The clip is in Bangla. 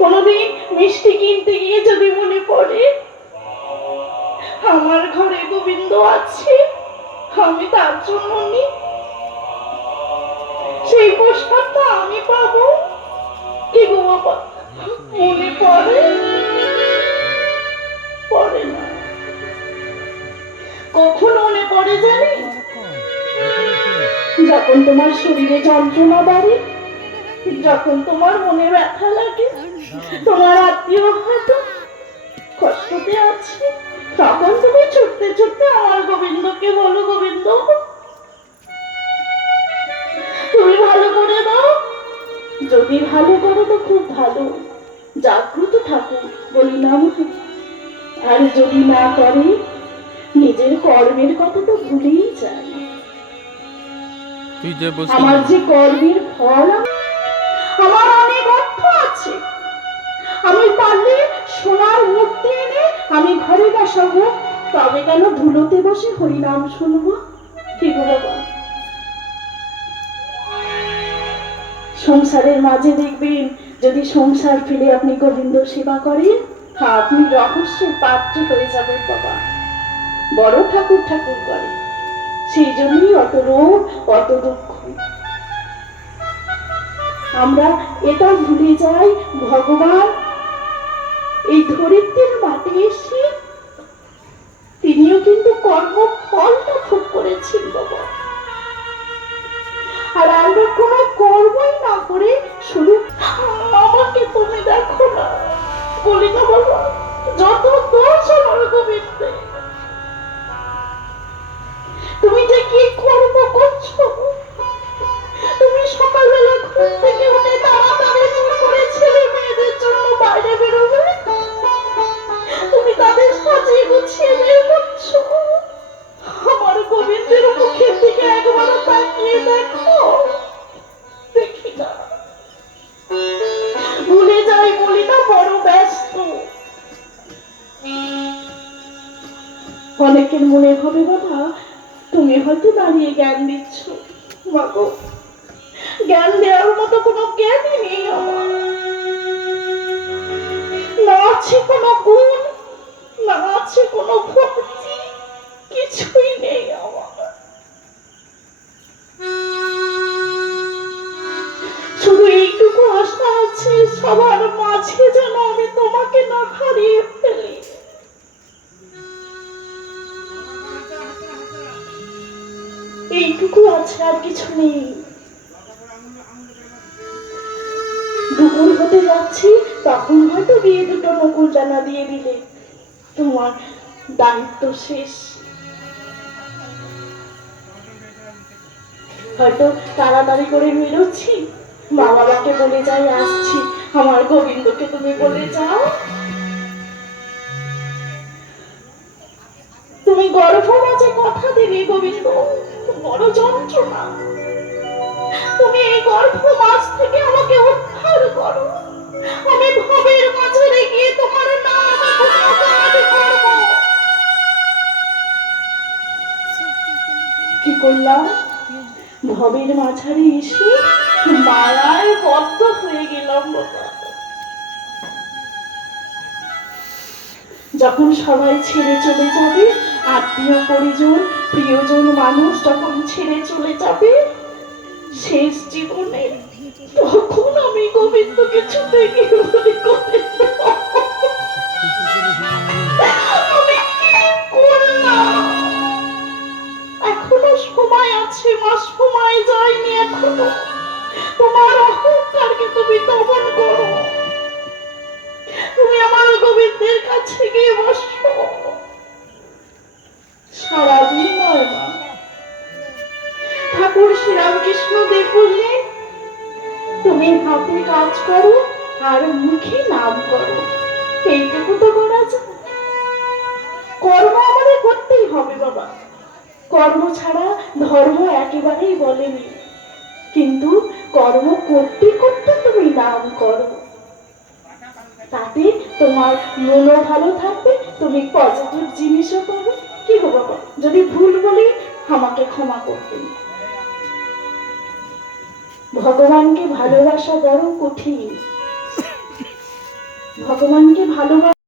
কোনোদিন মিষ্টি কিনতে গিয়ে যদি মনে পড়ে আমার ঘরে গোবিন্দ আছে, আমি তার জন্য নি সেই প্রস্তাবটা আমি পাবো, কি গো বাবা মনে পড়ে? পড়ে না। কখন মনে পড়ে জানি? যখন তোমার শরীরে যন্ত্রণা বাড়ে, যখন তোমার মনে ব্যথা লাগে, তোমার আত্মীয় হয়তো কষ্টতে আছে, তখন তুমি ছুটতে ছুটতে আমার গোবিন্দকে বলো, গোবিন্দ তুমি ভালো করে দাও। যদি ভালো করো তো খুব ভালো, জাগ্রত থাকো বলি না। আর যদি না করে নিজের কর্মের কথা তো ভুলেই যায়। আমার যে কর্মের ফল, আমার অনেক অর্থ আছে, আমি পারলে সোনার মূর্তি এনে আমি ঘরে বসাবো, তবে কেন ধুলোতে বসে হরিনাম শুনবো? কি গো বাবা, সংসারের মাঝে দেখবেন যদি সংসার ফেলে আপনি গোবিন্দ সেবা করেন, আপনি রহস্যের পাত্রী হয়ে যাবেন বাবা। বড় ঠাকুর ঠাকুর করে, সেই জন্যই অত রোগ, অত দুঃখ। আমরা এটা ভুলে যাই, ভগবান এই ধরিত্রীর মাটি এসে তিনিও কিন্তু কর্ম ফলটা ভোগ করেছেন বাবা। আর আমরা কোনো কর্মই না করে শুধু আমাকে তুমি দেখো না বলি না বাবা, যত দোষ আমার গোবিন্দে, তুমি যে কি কর্ম করছো? তুমি সকালবেলা ঘুম থেকে উঠে তাড়াতাড়ি করে ছেলে মেয়েদের জন্য বাইরে বেরোবে, তুমি তাদের সাজিয়ে গুছিয়ে বের করছো। আমার গোবিন্দের মুখের দিকে একবার তাকিয়ে দেখো, দেখি না, ভুলে যাই বলি না, বড় ব্যস্ত। অনেকের মনে হবে বাবা তুমি হয়তো দাঁড়িয়ে জ্ঞান দিচ্ছ, মাগো জ্ঞান দেওয়ার মতো কোনো জ্ঞানই নেই আমার, না আছে কোনো গুণ, না আছে কোনো ভক্তি, কিছুই নেই আমার। শুধু এইটুকু আশা আছে সবার মাঝে যেন আমি তোমাকে না হারিয়ে ফেলি। এইটুকু আছে, আর কিছু নেই। দুপুর হতে যাচ্ছি, তখন হয়তো গিয়ে দুটো নকুল দানা দিয়ে দিলে তোমার দায়িত্ব শেষ। হয়তো তাড়াতাড়ি করে বেরোচ্ছি, মা বাবাকে বলে যাই আসছি, আমার গোবিন্দকে তুমি বলে যাও। তুমি গর্ভ মাঝে কথা দেবে গোবিন্দ, বড় যন্ত্রণা, তুমি এই গর্ভ মাঝ থেকে আমাকে উদ্ধার করো, আমি ভবের মাঝে গিয়ে তোমার নাম গুণগান করব। কি করলাম? ভবের মাঝারে এসে মায়ায় বদ্ধ হয়ে গেলাম বাবা। যখন সবাই ছেড়ে চলে যাবে, আত্মীয় পরিজন প্রিয়জন মানুষ যখন ছেড়ে চলে যাবে শেষ জীবনে, তখন আমি গোবিন্দকে ছুটে গিয়ে বলি, গোবিন্দ আমি কি করলাম? এখনো সময় আছে মা, সময় যায়নি এখনো, তোমার অহংকারকে তুমি দমন করো, তুমি আমার গোবিন্দের কাছে গিয়ে বসো। সারাদিন নয় মা, ঠাকুর শ্রীরামকৃষ্ণ দেব বললেন তুমি হাতে কাজ করো আর মুখে নাম করো, এইটুকু তো করা যায়। কর্ম আমাদের করতেই হবে বাবা, কর্ম ছাড়া ধর্ম একেবারেই বলেনি, কিন্তু কর্ম করতে করতে তুমি নাম করো, তাতে তোমার মনও ভালো থাকবে, তুমি পজিটিভ জিনিসও পাবে। কি গো বাবা, যদি ভুল বলি আমাকে ক্ষমা করবেন। ভগবানকে ভালোবাসা বড় কঠিন, ভগবানকে ভালোবাসা